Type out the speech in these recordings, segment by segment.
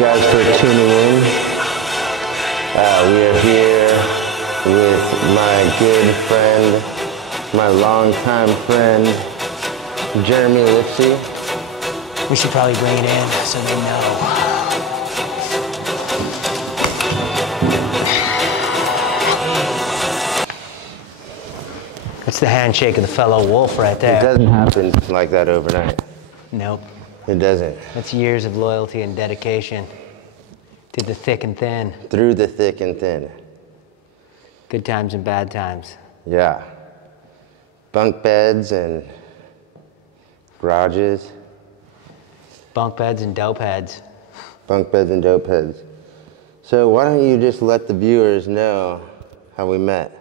you guys for tuning in. We are here with my good friend, my longtime friend, Jeremy Lifesy. We should probably bring it in so they know. That's the handshake of the fellow wolf right there. It doesn't happen like that overnight. Nope. It doesn't. That's years of loyalty and dedication. Through the thick and thin. Through the thick and thin. Good times and bad times. Yeah. Bunk beds and garages. Bunk beds and dope heads. Bunk beds and dope heads. So why don't you just let the viewers know how we met?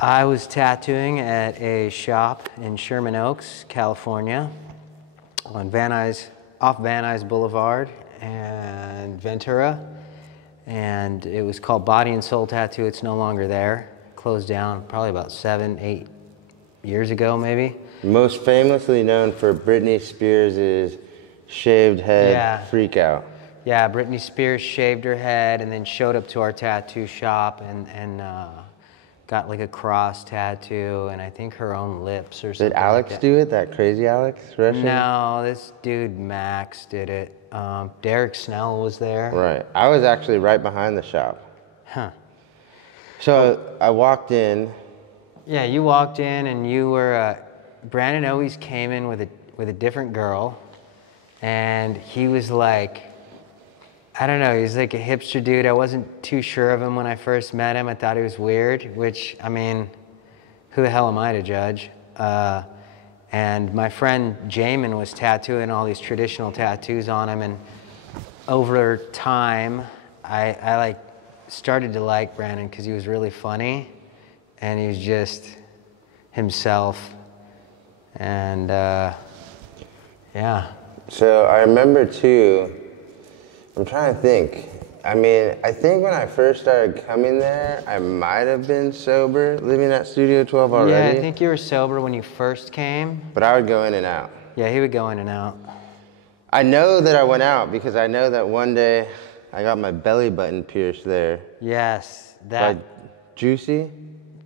I was tattooing at a shop in Sherman Oaks, California, on off Van Nuys Boulevard and Ventura, and it was called Body and Soul Tattoo. It's no longer there. Closed down probably about 7, 8 years ago, maybe. Most famously known for Britney Spears' shaved head freak out. Yeah, Britney Spears shaved her head and then showed up to our tattoo shop and got like a cross tattoo and I think her own lips or something. Did Alex like do it? That crazy Alex Russian? No, this dude Max did it. Derek Snell was there. Right. I was actually right behind the shop. Huh. So I walked in. Yeah, you walked in and you were, Brandon always came in with a different girl and he was like, I don't know, he's like a hipster dude. I wasn't too sure of him when I first met him. I thought he was weird, which, I mean, who the hell am I to judge? And my friend Jamin was tattooing all these traditional tattoos on him, and over time, I like started to like Brandon because he was really funny, and he was just himself, and yeah. So I remember too, I'm trying to think. I mean, I think when I first started coming there, I might have been sober, living at Studio 12 already. Yeah, I think you were sober when you first came. But I would go in and out. Yeah, he would go in and out. I know that I went out because I know that one day I got my belly button pierced there. Yes, that. By Juicy?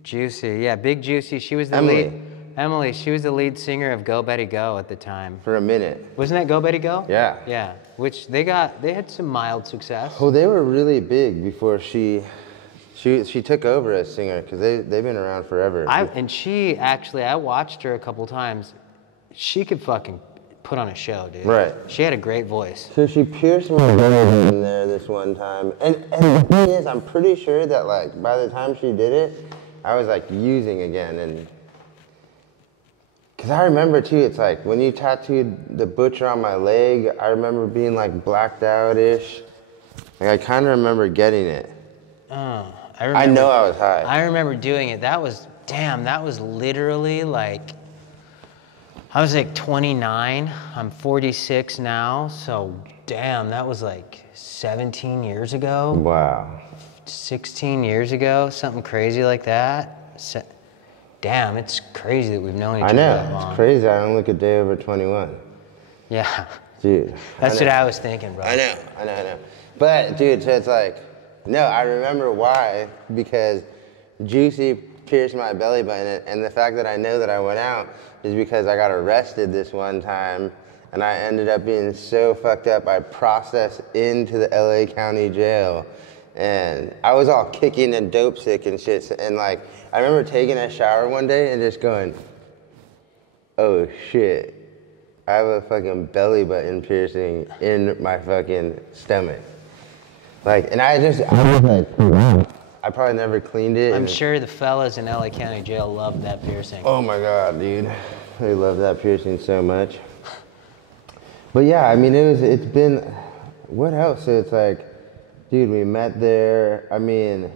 Juicy, yeah, Big Juicy. She was the Emily. lead. Emily, she was the lead singer of Go Betty Go at the time. For a minute. Wasn't that Go Betty Go? Yeah. Yeah, which they had some mild success. Oh, they were really big before she took over as singer because they've been around forever. And she actually, I watched her a couple times. She could fucking put on a show, dude. Right. She had a great voice. So she pierced my belly button there this one time. And the thing is, I'm pretty sure that like by the time she did it, I was like using again. And because I remember too, it's like when you tattooed the butcher on my leg, I remember being like blacked out-ish. Like I kind of remember getting it. I know I was high. I remember doing it. That was literally like, I was like 29. I'm 46 now. So damn, that was like 17 years ago. Wow. 16 years ago, something crazy like that. Damn, it's crazy that we've known each other that long. It's crazy. I don't look a day over 21. Yeah. Dude. That's what I was thinking, bro. I know. But, dude, so it's like, no, I remember why, because Juicy pierced my belly button, and the fact that I know that I went out is because I got arrested this one time, and I ended up being so fucked up, I processed into the LA County Jail, and I was all kicking and dope sick and shit, and like, I remember taking a shower one day and just going, oh shit, I have a fucking belly button piercing in my fucking stomach. Like, and I was like, wow. I probably never cleaned it. I'm sure the fellas in LA County Jail loved that piercing. Oh my God, dude. They love that piercing so much. But yeah, I mean, it's been, what else? So it's like, dude, we met there. I mean,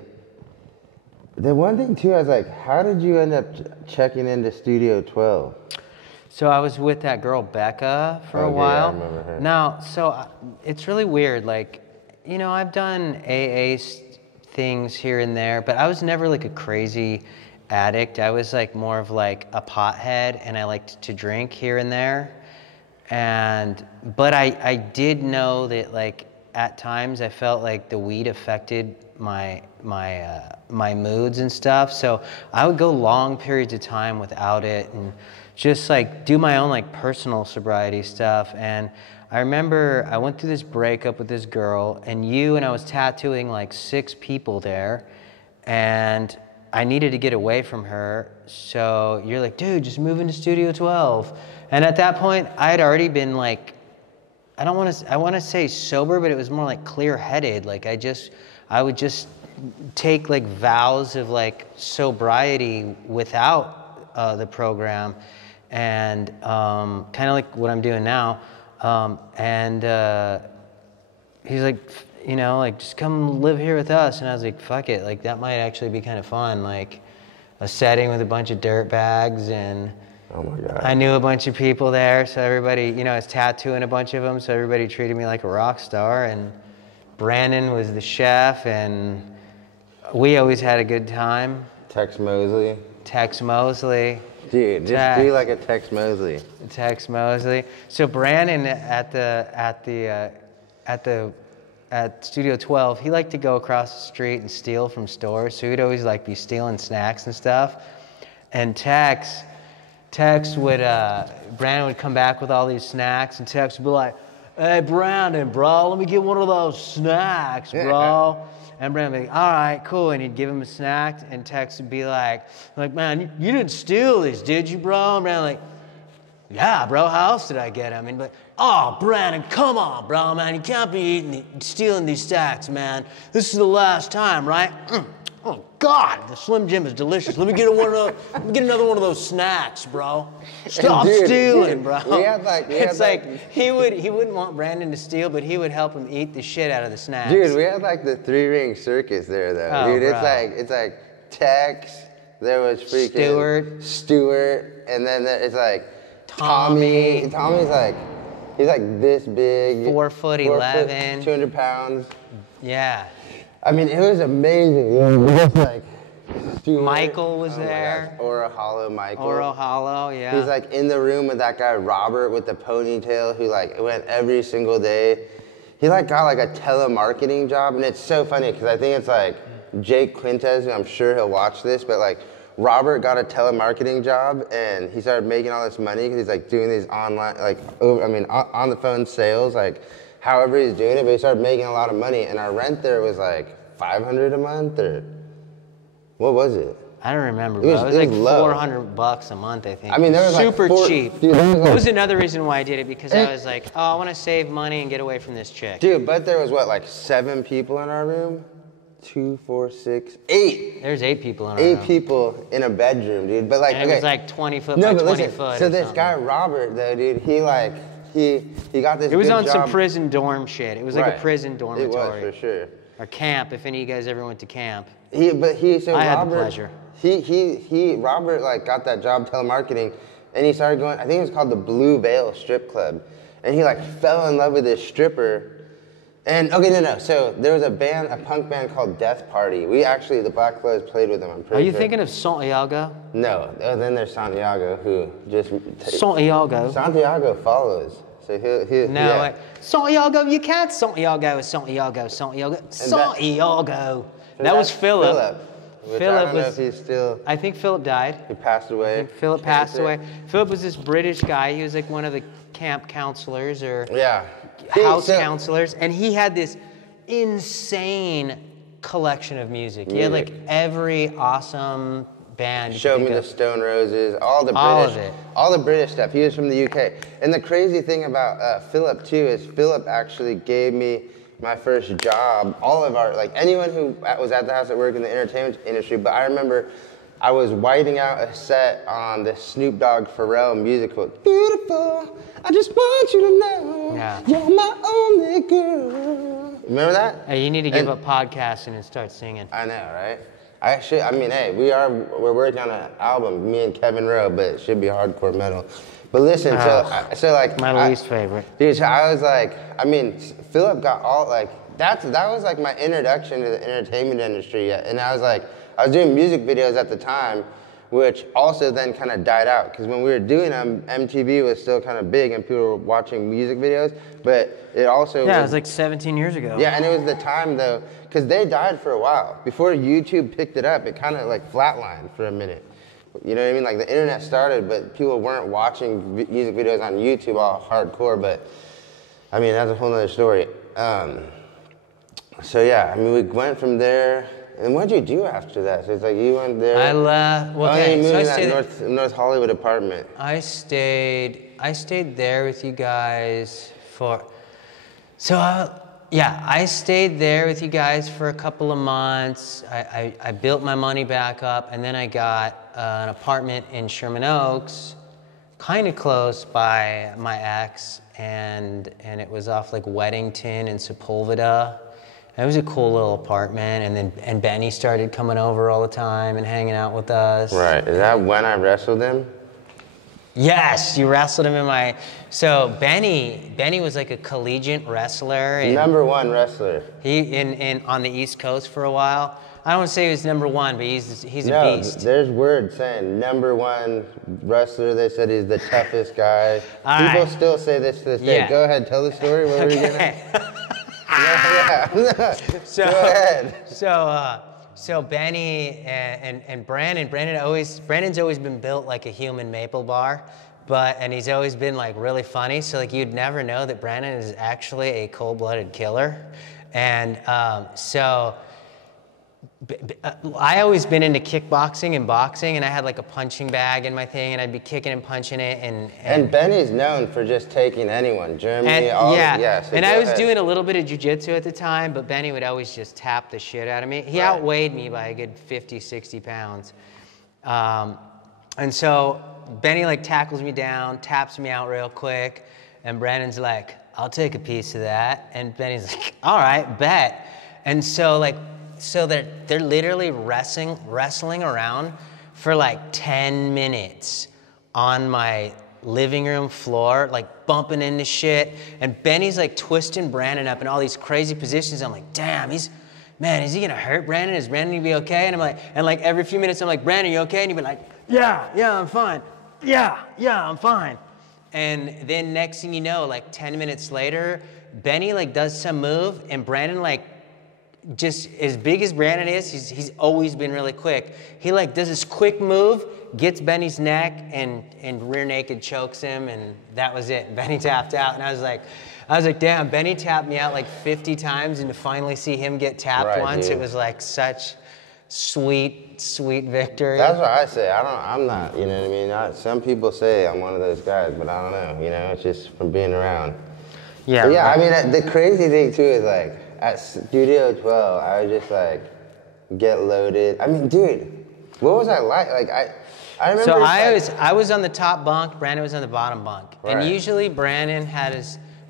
the one thing too, I was like, how did you end up checking into Studio 12? So I was with that girl Becca for a while. I remember her. Now, so it's really weird. Like, you know, I've done AA things here and there, but I was never like a crazy addict. I was like more of like a pothead, and I liked to drink here and there. But I did know that like at times I felt like the weed affected my moods and stuff. So I would go long periods of time without it and just like do my own like personal sobriety stuff. And I remember I went through this breakup with this girl, and I was tattooing like 6 people there, and I needed to get away from her. So you're like, dude, just move into Studio 12. And at that point, I had already been like, I want to say sober, but it was more like clear-headed. Like I would just take like vows of like sobriety without the program, and kind of like what I'm doing now. He's like, like, just come live here with us. And I was like, fuck it. Like, that might actually be kind of fun. Like, a setting with a bunch of dirt bags, and oh my God. I knew a bunch of people there. So everybody, I was tattooing a bunch of them. So everybody treated me like a rock star. And Brandon was the chef, and we always had a good time. Tex Mosley. Dude, just be like a Tex Mosley. Tex Mosley. So Brandon at Studio 12, he liked to go across the street and steal from stores. So he'd always like be stealing snacks and stuff. And Tex would, Brandon would come back with all these snacks, and Tex would be like, hey, Brandon, bro, let me get one of those snacks, bro. And Brandon would be like, all right, cool. And he'd give him a snack, and Tex would be like, man, you didn't steal these, did you, bro? And Brandon like, yeah, bro, how else did I get them? And like, oh, Brandon, come on, bro, man. You can't be stealing these stacks, man. This is the last time, right? Oh, God, the Slim Jim is delicious. Let me get another one of those snacks, bro. Stop stealing, bro. He wouldn't want Brandon to steal, but he would help him eat the shit out of the snacks. Dude, we had like the 3-ring circus there, though. Oh, dude, bro. it's like Tex, there was freaking Stewart, and then it's like Tommy. Tommy's like, he's like this big. 4'11", 200 pounds. Yeah. I mean, it was amazing. It was like Stewart. Michael was there. Oro Hollow Michael. Oro Hollow, yeah. He's like in the room with that guy Robert with the ponytail who like went every single day. He like got like a telemarketing job, and it's so funny because I think it's like Jake Quintez, who I'm sure he'll watch this, but like Robert got a telemarketing job, and he started making all this money because he's like doing these online, like on the phone sales, like however he's doing it, but he started making a lot of money, and our rent there was like $500 a month, or what was it? I don't remember, bro. It was like $400 a month, I think. I mean, there was super like cheap. Dude, that was another reason why I did it, because I was like, oh, I want to save money and get away from this chick. Dude, but there was what, like 7 people in our room? 2, 4, 6, 8. There's 8 people in our room. 8 people in a bedroom, dude. But like, and it was like 20 foot by 20 foot. So this guy Robert, though, dude, he got this. It was good on job. some prison dorm shit. It was like a prison dormitory. It was for sure. Or camp, if any of you guys ever went to camp. I had the pleasure. Robert like got that job telemarketing, and he started going. I think it was called the Blue Veil Strip Club, and he like fell in love with this stripper. And so there was a punk band called Death Party. The Black Clothes played with them. I'm pretty Are you sure. thinking of Santiago? No. Then there's Santiago, who just Santiago follows. So he No, yeah. Santiago, you can't Santiago. That was Philip. Philip was. He's still. I think Philip died. He passed away. I think Philip passed away. Philip was this British guy. He was like one of the camp counselors or house counselors, and he had this insane collection of music. He had like every awesome band. Showed me the Stone Roses, all the British stuff. He was from the UK. And the crazy thing about Philip too is Philip actually gave me my first job. All of our, like anyone who was at the house that worked in the entertainment industry, but I remember I was whiting out a set on the Snoop Dogg Pharrell musical. Beautiful, I just want you to know, you're my only girl. Remember that? Hey, you need to give up podcasting and start singing. I know, right? Hey, we're working on an album, me and Kevin Rowe, but it should be hardcore metal. But listen, my least favorite. Dude, so I was like, Philip got all like that was like my introduction to the entertainment industry, and I was doing music videos at the time which also then kind of died out. Because when we were doing them, MTV was still kind of big and people were watching music videos, but it also Yeah, it was like 17 years ago. Yeah, and it was the time though, because they died for a while. Before YouTube picked it up, it kind of like flatlined for a minute. You know what I mean? Like the internet started, but people weren't watching music videos on YouTube all hardcore, but I mean, that's a whole nother story. So yeah, I mean, we went from there, and what did you do after that? So it's like you went there. I left. Well, okay, okay, you moved so in that North Hollywood apartment. I stayed there with you guys for. So I stayed there with you guys for a couple of months. I built my money back up, and then I got an apartment in Sherman Oaks, kind of close by my ex, and it was off like Weddington and Sepulveda. It was a cool little apartment, and Benny started coming over all the time and hanging out with us. Right. Is that when I wrestled him? Yes, you wrestled him in my. So Benny was like a collegiate wrestler. Number one wrestler. He in on the East Coast for a while. I don't want to say he was number one, but he's a beast. There's word saying number one wrestler. They said he's the toughest guy. People still say this to this day. Yeah. Go ahead, tell the story. What were you gonna? Yeah. So, go ahead. So Benny and Brandon's always been built like a human maple bar, and he's always been like really funny. So like you'd never know that Brandon is actually a cold-blooded killer, and I always been into kickboxing and boxing, and I had like a punching bag in my thing, and I'd be kicking and punching it. And Benny's known for just taking anyone, Germany, so and I was doing a little bit of jiu-jitsu at the time, but Benny would always just tap the shit out of me. He outweighed me by a good 50, 60 pounds. And so Benny like tackles me down, taps me out real quick, and Brandon's like, I'll take a piece of that. And Benny's like, all right, bet. And so they're literally wrestling around for like 10 minutes on my living room floor, like bumping into shit. And Benny's like twisting Brandon up in all these crazy positions. I'm like, damn, is he gonna hurt Brandon? Is Brandon gonna be okay? And I'm like, every few minutes I'm like, Brandon, you okay? And he'd be like, yeah, I'm fine. Yeah, I'm fine. And then next thing you know, like 10 minutes later, Benny like does some move, and Brandon like, just as big as Brandon is, he's always been really quick. He like does this quick move, gets Benny's neck, and rear naked chokes him, and that was it. Benny tapped out, and I was like, damn, Benny tapped me out like 50 times, and to finally see him get tapped once, dude. It was like such sweet victory. That's what I say. I'm not, you know what I mean? Some people say I'm one of those guys, but I don't know, you know, it's just from being around. Yeah. But yeah, I mean, the crazy thing too is like, at Studio 12, I would just like get loaded. I mean, dude, what was I like? Like I remember. So I was on the top bunk. Brandon was on the bottom bunk, and usually Brandon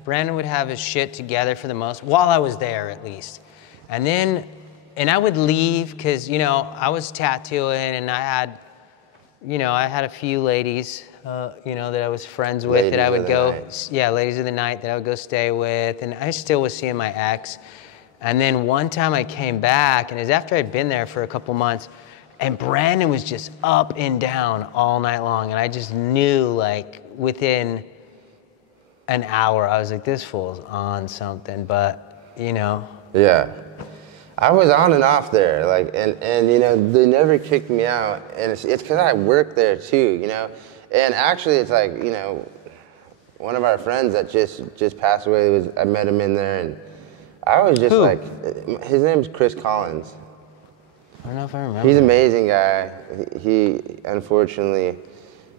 would have his shit together for the most while I was there at least, and I would leave because I was tattooing and I had a few ladies. That I was friends with that I would go, ladies of the night that I would go stay with, and I still was seeing my ex. And then one time I came back, and it was after I'd been there for a couple months, and Brandon was just up and down all night long, and I just knew, like, within an hour, I was like, this fool's on something, but, Yeah. I was on and off there, like, and they never kicked me out, and it's because I worked there too, And actually, it's like, one of our friends that just passed away, I met him in there, and I was just like, his name's Chris Collins. I don't know if I remember. He's an amazing guy. He unfortunately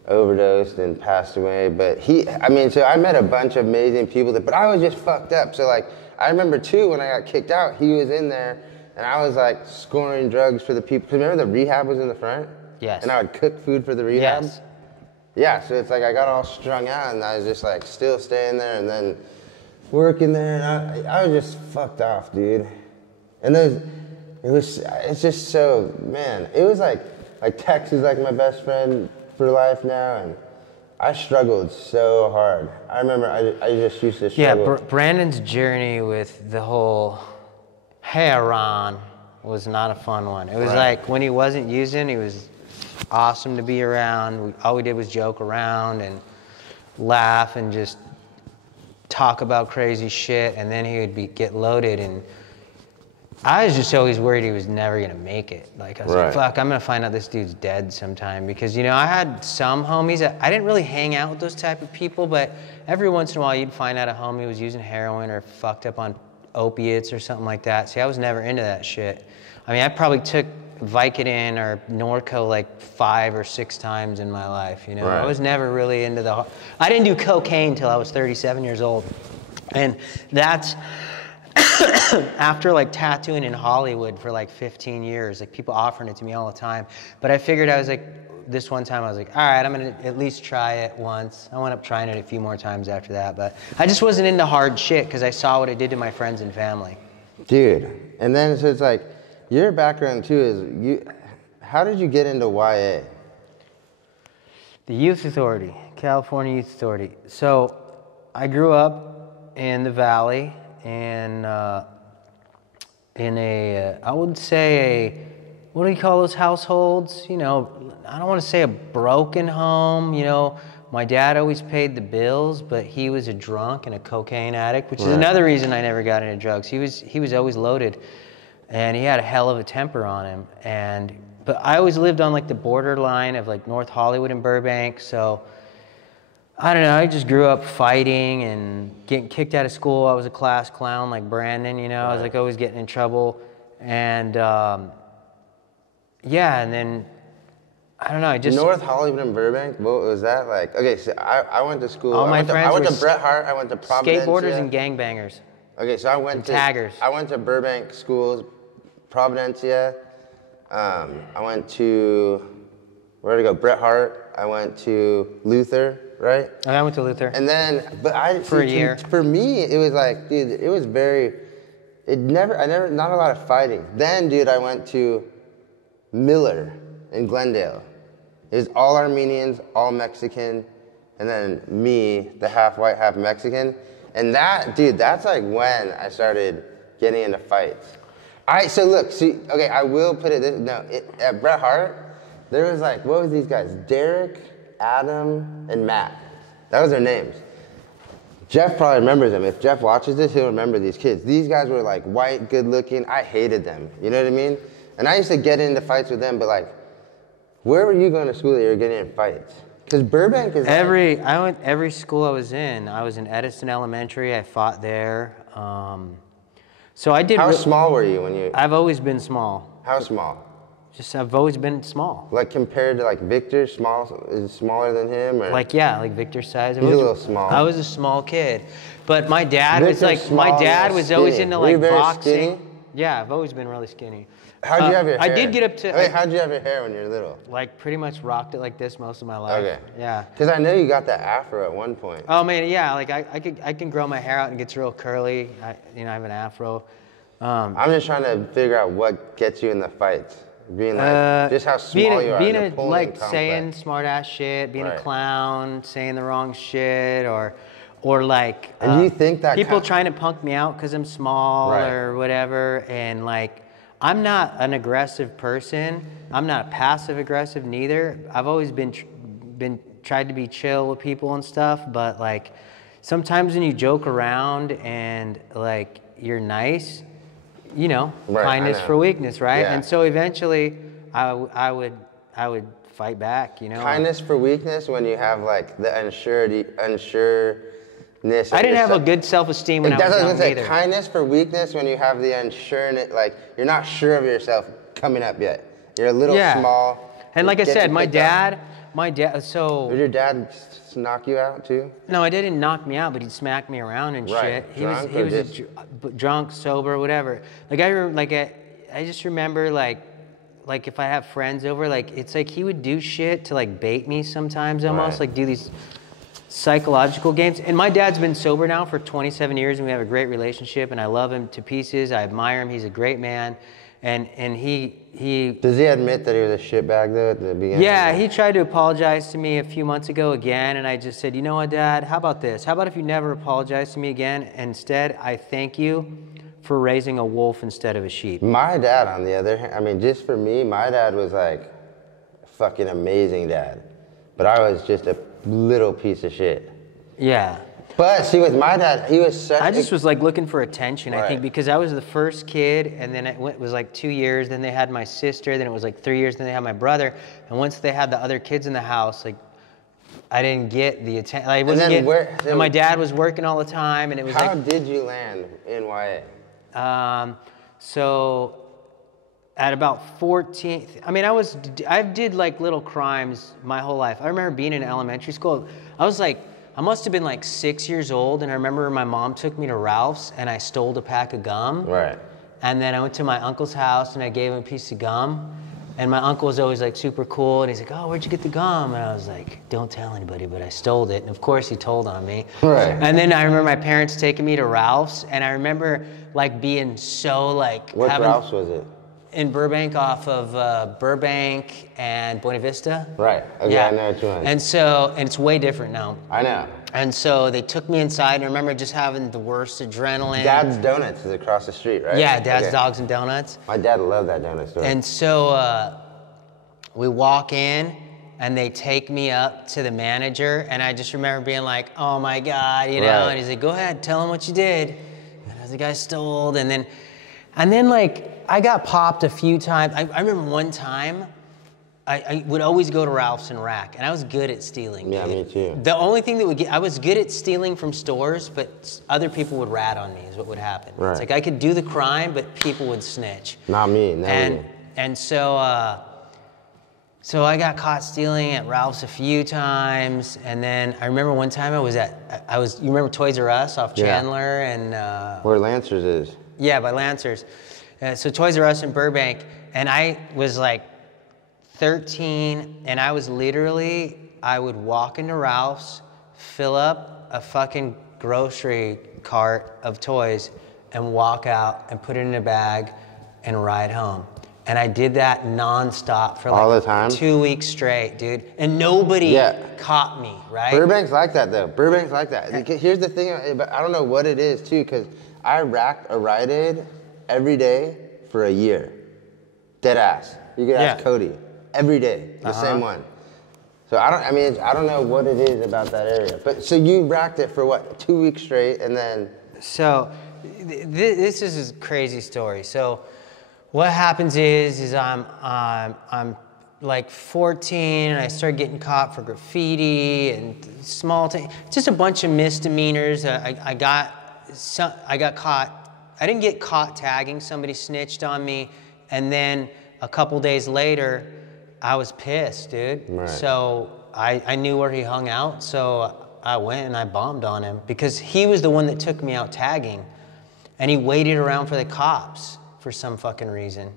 overdosed and passed away, but so I met a bunch of amazing people, but I was just fucked up. So like, I remember too, when I got kicked out, he was in there, and I was like scoring drugs for the people. Cause remember the rehab was in the front? Yes. And I would cook food for the rehab? Yes. Yeah, so it's like I got all strung out, and I was just like still staying there, and then working there, and I was just fucked off, dude. And it's just so, man, it was like Tex is like my best friend for life now, and I struggled so hard. I remember I just used to struggle. Yeah, Brandon's journey with the whole heroin was not a fun one. It was like when he wasn't using, he was awesome to be around. All we did was joke around and laugh and just talk about crazy shit, and then he would get loaded, and I was just always worried he was never gonna make it. Like I was like, fuck, I'm gonna find out this dude's dead sometime, because I had some homies that I didn't really hang out with those type of people, but every once in a while you'd find out a homie was using heroin or fucked up on opiates or something like that. See, I was never into that shit. I mean, I probably took Vicodin or Norco like 5 or 6 times in my life, I was never really into I didn't do cocaine until I was 37 years old. And that's after like tattooing in Hollywood for like 15 years, like people offering it to me all the time. But I figured, I was like, this one time I was like, all right, I'm gonna at least try it once. I wound up trying it a few more times after that, but I just wasn't into hard shit because I saw what it did to my friends and family. Dude, and then so it's like, your background too is, how did you get into YA? The Youth Authority, California Youth Authority. So I grew up in the Valley, and in I would say what do you call those households? I don't want to say a broken home. My dad always paid the bills, but he was a drunk and a cocaine addict, which is another reason I never got into drugs. He was always loaded, and he had a hell of a temper on him. But I always lived on like the borderline of like North Hollywood and Burbank, so I don't know, I just grew up fighting and getting kicked out of school. I was a class clown like Brandon, I was like always getting in trouble. And and then, I don't know, I just... North Hollywood and Burbank, what was that like? Okay, so I went to school. All my friends I went to Bret Hart, I went to Providencia. Skateboarders and gangbangers. Okay, so I went to... taggers. I went to Burbank schools, Providencia. I went to... Where did I go? Bret Hart. I went to Luther, right? I went to Luther. And then, but for a year. For me, it was like, dude, it was not a lot of fighting. Then, dude, I went to Miller in Glendale. It was all Armenians, all Mexican, and then me, the half white, half Mexican. And that, dude, that's like when I started getting into fights. So look, okay, I will put it this, at Bret Hart, there was like, what was these guys? Derek, Adam, and Matt. That was their names. Jeff probably remembers them. If Jeff watches this, he'll remember these kids. These guys were like white, good looking. I hated them. You know what I mean? And I used to get into fights with them, but like, where were you going to school that you were getting in fights? Because Burbank is every school I was in Edison Elementary. I fought there. So I did. How small were you when you? I've always been small. How small? I've always been small. Like compared to like Victor, is smaller than him, or? Like Victor's size. He's a little small. I was a small kid, but my dad was always into like boxing. Skinny? Yeah, I've always been really skinny. How'd you have your hair? I did get up to. Wait, how'd you have your hair when you were little? Like pretty much rocked it like this most of my life. Okay. Yeah. Because I know you got that afro at one point. Oh man, yeah. Like I can grow my hair out and it gets real curly. I have an afro. I'm just trying to figure out what gets you in the fights. Being like, just how small you are. Being saying smart ass shit, being a clown, saying the wrong shit, or like. And do you think that people trying to punk me out because I'm small or whatever, and like, I'm not an aggressive person. I'm not passive aggressive neither. I've always been tried to be chill with people and stuff, but like, sometimes when you joke around and like you're nice. Kindness for weakness, right? Yeah. And so eventually, I would fight back, Kindness for weakness when you have like the unsureness. I didn't have a good self-esteem when I was young either. Kindness for weakness when you have the unsureness, like you're not sure of yourself coming up yet. You're a little small. And like I said, my dad. So. Did your dad knock you out too? No, he didn't knock me out, but he'd smack me around and shit. He was drunk, sober, whatever. Like I just remember like if I have friends over, like it's like he would do shit to like bait me sometimes, almost like do these psychological games. And my dad's been sober now for 27 years, and we have a great relationship, and I love him to pieces. I admire him. He's a great man. And he does he admit that he was a shitbag though at the beginning? Yeah, he tried to apologize to me a few months ago again, and I just said, you know what, Dad? How about this? How about if you never apologize to me again? Instead, I thank you for raising a wolf instead of a sheep. My dad, on the other hand, I mean, just for me, my dad was like fucking amazing dad. But I was just a little piece of shit. Yeah. But see, with my dad, he was such I just was like looking for attention, I think, Right. because I was the first kid, and then it was like 2 years, then they had my sister, then it was like 3 years, then they had my brother, and once they had the other kids in the house, like, I didn't get the attention. I wasn't getting, and my dad was working all the time, and it was How did you land in YA? So at about 14, I mean, I did like little crimes my whole life. I remember being in elementary school. I must have been like 6 years old, and I remember my mom took me to Ralph's, and I stole a pack of gum. Right. And then I went to my uncle's house, and I gave him a piece of gum. And my uncle was always like super cool, and he's like, "Oh, where'd you get the gum?" And I was like, "Don't tell anybody, but I stole it." And of course he told on me. Right. And then I remember my parents taking me to Ralph's, and I remember like being so like What Ralph's was it? in Burbank, off of Burbank and Buena Vista. Right. Okay, Yeah. I know what you mean. And it's way different now. I know. And so they took me inside, and I remember just having the worst adrenaline. Dad's Donuts is across the street, right? Yeah, Dad's Okay. Dogs and Donuts. My dad loved that donut store. And so we walk in, and they take me up to the manager, and I just remember being like, "Oh my God," you know. Right. And he's like, "Go ahead, tell him what you did." And I was like, "I stole," and then like I got popped a few times. I remember one time, I would always go to Ralph's and rack, and I was good at stealing. Yeah, dude. me too. The only thing that I was good at stealing from stores, but other people would rat on me is what would happen. Right. It's like I could do the crime, but people would snitch. Not me, never. And so I got caught stealing at Ralph's a few times, and then I remember one time you remember Toys R Us off Yeah. Chandler and Where Lancers is. yeah, by Lancers. So Toys R Us in Burbank, and I was like 13, and I would walk into Ralph's, fill up a fucking grocery cart of toys, and walk out and put it in a bag and ride home. And I did that nonstop for like All the time? 2 weeks straight, dude. And nobody caught me, right? Burbank's like that, though. Burbank's like that. Here's the thing, I don't know what it is, too, because I racked a Rite Aid every day for a year. Dead ass. You could ask Cody. Every day, the same one. So I don't know what it is about that area. But so you racked it for what, 2 weeks straight, and then? So this is a crazy story. So what happens is I'm like 14, and I started getting caught for graffiti and small things, just a bunch of misdemeanors. I got caught. I didn't get caught tagging. Somebody snitched on me, and then a couple days later, I was pissed, dude. Right. So I knew where he hung out, so I went and I bombed on him because he was the one that took me out tagging, and he waited around for the cops for some fucking reason.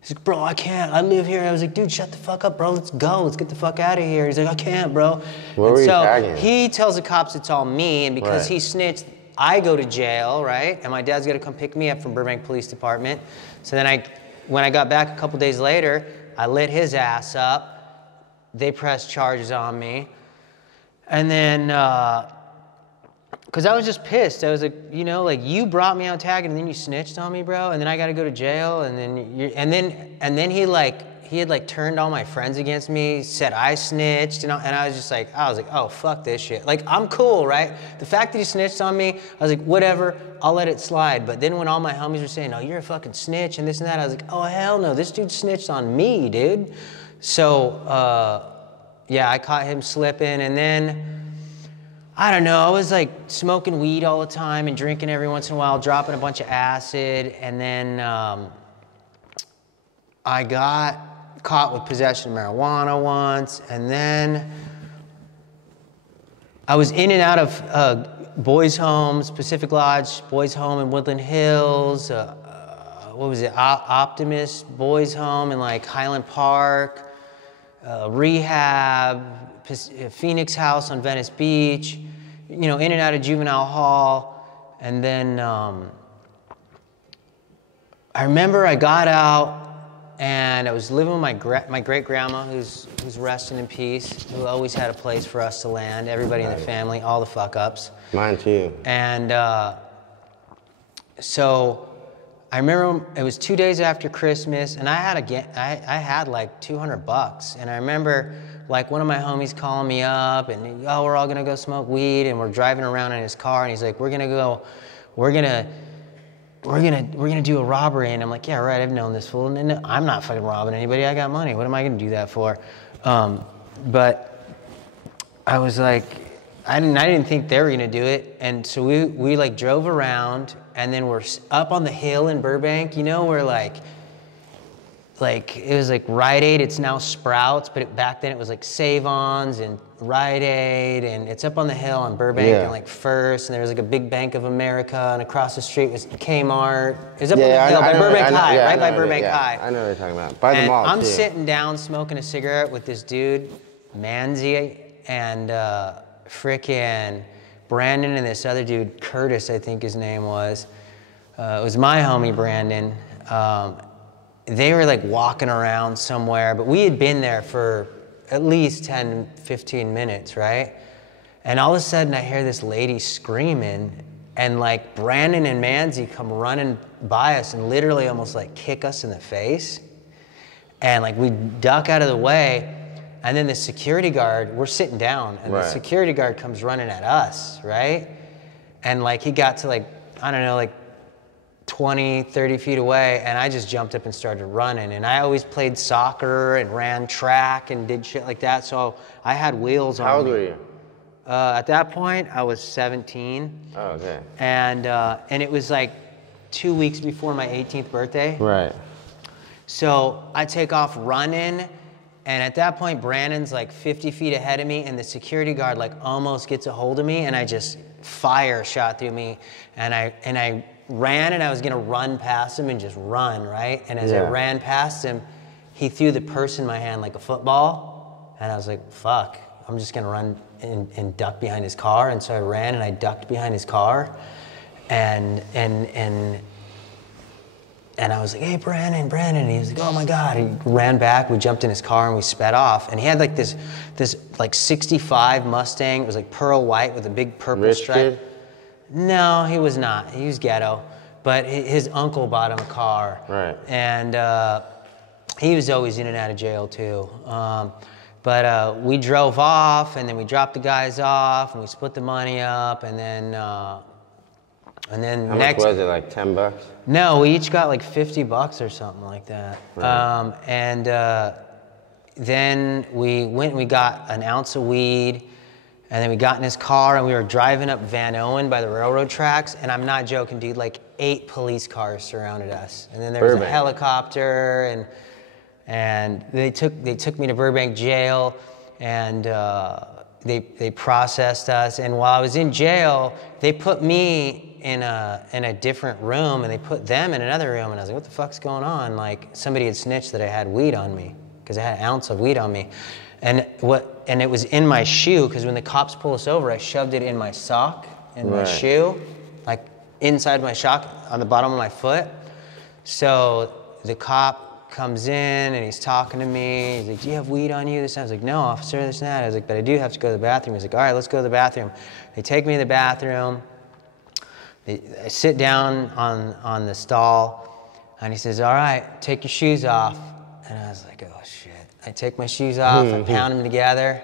He's like, "Bro, I can't. I live here." I was like, "Dude, shut the fuck up, bro. Let's go. Let's get the fuck out of here." He's like, "I can't, bro." What were you tagging? He tells the cops it's all me, and because Right. he snitched, I go to jail, right? And my dad's got to come pick me up from Burbank Police Department. So then when I got back a couple days later, I lit his ass up. They pressed charges on me. And then, because I was just pissed. I was like, you brought me out tagging, and then you snitched on me, bro. And then I got to go to jail. And then he had turned all my friends against me, said I snitched, and I was like, oh, fuck this shit. Like, I'm cool, right? The fact that he snitched on me, I was like, whatever, I'll let it slide. But then when all my homies were saying, "Oh, you're a fucking snitch," and this and that, I was like, oh, hell no, this dude snitched on me, dude. So, I caught him slipping, and then, I don't know, I was like smoking weed all the time and drinking every once in a while, dropping a bunch of acid, and then I got caught with possession of marijuana once, and then I was in and out of boys' homes, Pacific Lodge boys' home in Woodland Hills, Optimist boys' home in like Highland Park, rehab, Phoenix House on Venice Beach, in and out of juvenile hall, and then I remember I got out. And I was living with my great-grandma, who's resting in peace, who always had a place for us to land, everybody in the family, all the fuck-ups. Mine too. And so I remember it was 2 days after Christmas, and I had like $200, and I remember like one of my homies calling me up, and oh, we're all gonna go smoke weed, and we're driving around in his car, and he's like, we're gonna do a robbery, and I'm like, yeah, right, I've known this fool, and I'm not fucking robbing anybody. I got money. What am I gonna do that for? But I was like, I didn't think they were gonna do it, and so we like drove around, and then we're up on the hill in Burbank, you know, where like it was like Rite Aid, it's now Sprouts, but back then it was like Save-Ons and Rite Aid, and it's up on the hill in Burbank and like First, and there was like a big Bank of America, and across the street was Kmart. It was up on the hill by Burbank High, right by Burbank High. I know what you're talking about. By the mall, I'm sitting down smoking a cigarette with this dude, Manzi, and frickin' Brandon and this other dude, Curtis, I think his name was. It was my homie, Brandon. They were like walking around somewhere, but we had been there for at least 10, 15 minutes, right? And all of a sudden I hear this lady screaming, and like Brandon and Manzi come running by us and literally almost like kick us in the face. And like we duck out of the way, and then the security guard, we're sitting down, and the security guard comes running at us, right? And like he got to like, I don't know, like 20, 30 feet away, and I just jumped up and started running. And I always played soccer and ran track and did shit like that, so I had wheels on me. How old were you? At that point, I was 17. Oh, okay. And it was like 2 weeks before my 18th birthday. Right. So I take off running, and at that point, Brandon's like 50 feet ahead of me, and the security guard like almost gets a hold of me, and I just fire shot through me, and I ran, and I was gonna run past him and just run, right? And as I ran past him, he threw the purse in my hand like a football, and I was like, fuck, I'm just gonna run and duck behind his car. And so I ran and I ducked behind his car, and I was like, hey, Brandon. And he was like, oh my God. He ran back, we jumped in his car, and we sped off. And he had like this like 65 Mustang. It was like pearl white with a big purple stripe. Kid? No, he was not. He was ghetto. But his uncle bought him a car. Right. And he was always in and out of jail too. But we drove off, and then we dropped the guys off, and we split the money up, and then How much was it, like $10? No, we each got like $50 or something like that. Right. Then we got an ounce of weed, and then we got in his car, and we were driving up Van Owen by the railroad tracks, and I'm not joking, dude, like 8 police cars surrounded us. And then there was a helicopter, and they took me to Burbank jail, and they processed us. And while I was in jail, they put me in a different room, and they put them in another room, and I was like, what the fuck's going on? Like, somebody had snitched that I had weed on me, because I had an ounce of weed on me. And it was in my shoe, because when the cops pull us over, I shoved it in my sock, in my shoe, like inside my sock, on the bottom of my foot. So the cop comes in, and he's talking to me. He's like, do you have weed on you this time? I was like, no, officer, this and that. I was like, but I do have to go to the bathroom. He's like, all right, let's go to the bathroom. They take me to the bathroom. I sit down on the stall, and he says, all right, take your shoes off. And I was like, oh, shit. I take my shoes off, I pound them together,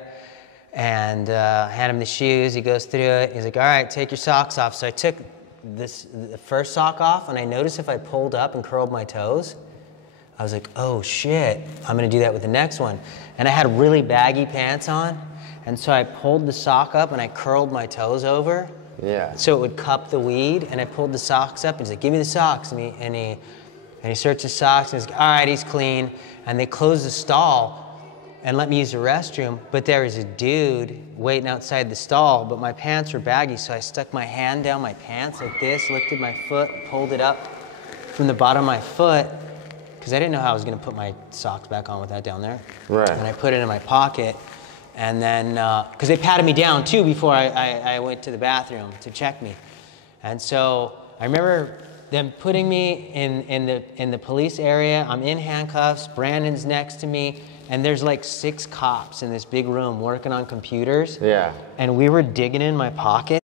and hand him the shoes. He goes through it. He's like, all right, take your socks off. So I took the first sock off, and I noticed if I pulled up and curled my toes, I was like, oh, shit, I'm going to do that with the next one. And I had really baggy pants on, and so I pulled the sock up, and I curled my toes over. Yeah. So it would cup the weed, and I pulled the socks up, and he's like, give me the socks. And he searched his socks, and he's like, all right, he's clean. And they closed the stall and let me use the restroom, but there was a dude waiting outside the stall, but my pants were baggy, so I stuck my hand down my pants like this, lifted my foot, pulled it up from the bottom of my foot, because I didn't know how I was going to put my socks back on with that down there. Right. And I put it in my pocket. And then, because they patted me down too before I went to the bathroom to check me. And so I remember them putting me in the police area. I'm in handcuffs, Brandon's next to me, and there's like 6 cops in this big room working on computers. Yeah. And we were digging in my pocket.